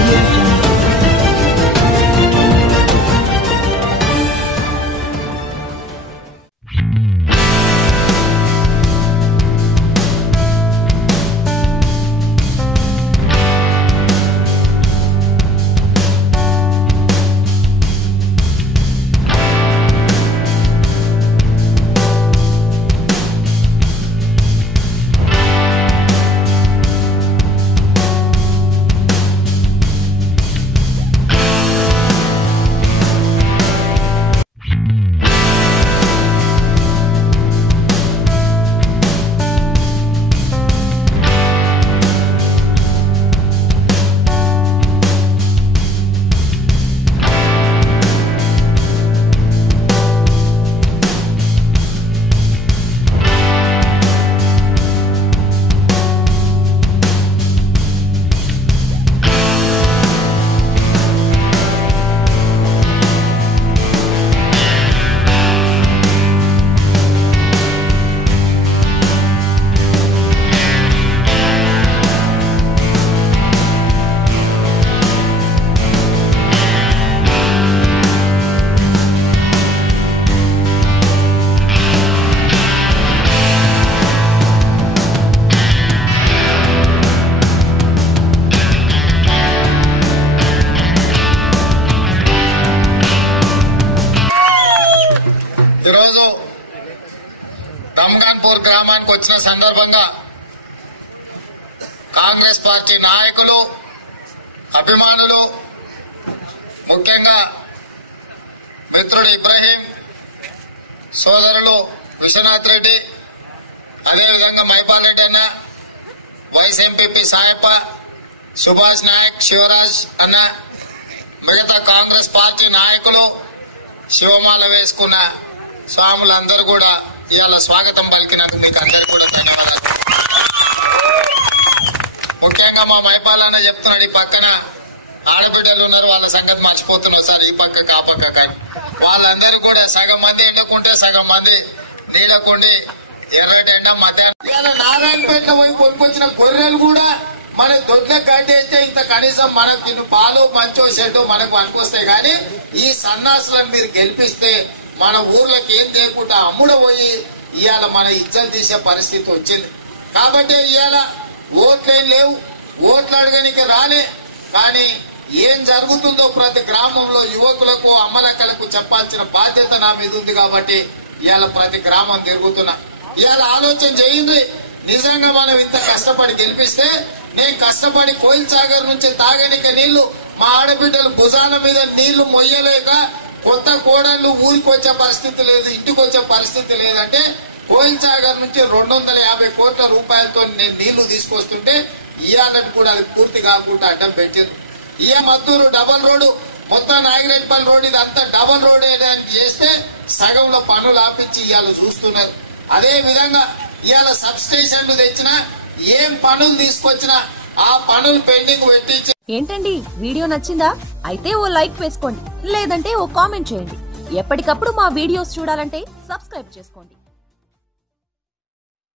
Audio Jungle. దమ్గాన్పూర్ గ్రామానికి వచ్చిన సందర్భంగా కాంగ్రెస్ పార్టీ నాయకులు అభిమానులు ముఖ్యంగా మిత్రుడు ఇబ్రహీం సోదరులు విశ్వనాథ్ రెడ్డి అదేవిధంగా మైపాల్ రెడ్డి అన్న వైస్ ఎంపీపీ సాయప్ప సుభాష్ నాయక్ శివరాజ్ అన్న మిగతా కాంగ్రెస్ పార్టీ నాయకులు శివమాల వేసుకున్న స్వాములందరూ కూడా ఇవాళ స్వాగతం పలికినందుకు మీకు అందరికీ కూడా ధన్యవాదాలు. ముఖ్యంగా మా మైపాలన్న చెప్తున్నాడు, ఈ పక్కన ఆడబిడ్డలు ఉన్నారు, వాళ్ళ సంగతి మర్చిపోతున్నాం సార్, ఈ పక్కకి ఆ పక్క కానీ వాళ్ళందరూ కూడా సగం మంది ఎండకుంటే సగం మంది నీడకుండి ఎర్రటి ఎండ మధ్యాహ్నం నారాయణపేటలో పోయి కొనుక్కొచ్చిన గొర్రెలు కూడా మన దొడ్ల కట్టేస్తే ఇంత కనీసం మనకు ఇన్ని పాలు మంచో చెట్టు మనకు పనికొస్తాయి. కానీ ఈ సన్నాసులను మీరు గెలిపిస్తే మన ఊర్లకు ఏం లేకుండా అమ్ముడు పోయి ఇవాళ మన ఇజ్జత్ తీసే పరిస్థితి వచ్చింది. కాబట్టి ఇవాళ ఓట్లేం లేవు, ఓట్లు అడగనికి రాలే. కానీ ఏం జరుగుతుందో ప్రతి గ్రామంలో యువకులకు అమ్మలక్కలకు చెప్పాల్సిన బాధ్యత నా మీద ఉంది. కాబట్టి ఇవాళ ప్రతి గ్రామం తిరుగుతున్నా. ఇవాళ ఆలోచన చేయండి, నిజంగా మనం ఇంత కష్టపడి గెలిపిస్తే నేను కష్టపడి కోయిల్ సాగర్ నుంచి తాగనిక నీళ్లు మా ఆడబిడ్డలు భుజాల మీద నీళ్లు మొయ్యలేక కొత్త కోడళ్లు ఊరికి వచ్చే పరిస్థితి లేదు, ఇంటికి వచ్చే పరిస్థితి లేదంటే కోయిల్ సాగర్ నుంచి 250 కోట్ల రూపాయలతో నేను నీళ్లు తీసుకొస్తుంటే ఇయ్యాలని కూడా అది పూర్తి కాకుండా అడ్డం పెట్టింది. ఇయ్య మద్దూరు డబల్ రోడ్డు మొత్తం నాగిరెడ్డిపల్లి రోడ్ ఇదంతా డబల్ రోడ్ చేస్తే సగంలో పనులు ఆపించి ఇవాళ చూస్తున్నారు. అదే విధంగా ఇవాళ సబ్ స్టేషన్లు తెచ్చినా ఏం పనులు తీసుకొచ్చినా ఆ పనులు పెండింగ్ పెట్టించి. ఏంటండి వీడియో నచ్చిందా? అయితే ఓ లైక్ వేసుకోండి, లేదంటే ఓ కామెంట్ చేయండి. ఎప్పటికప్పుడు మా వీడియోస్ చూడాలంటే సబ్స్క్రైబ్ చేసుకోండి.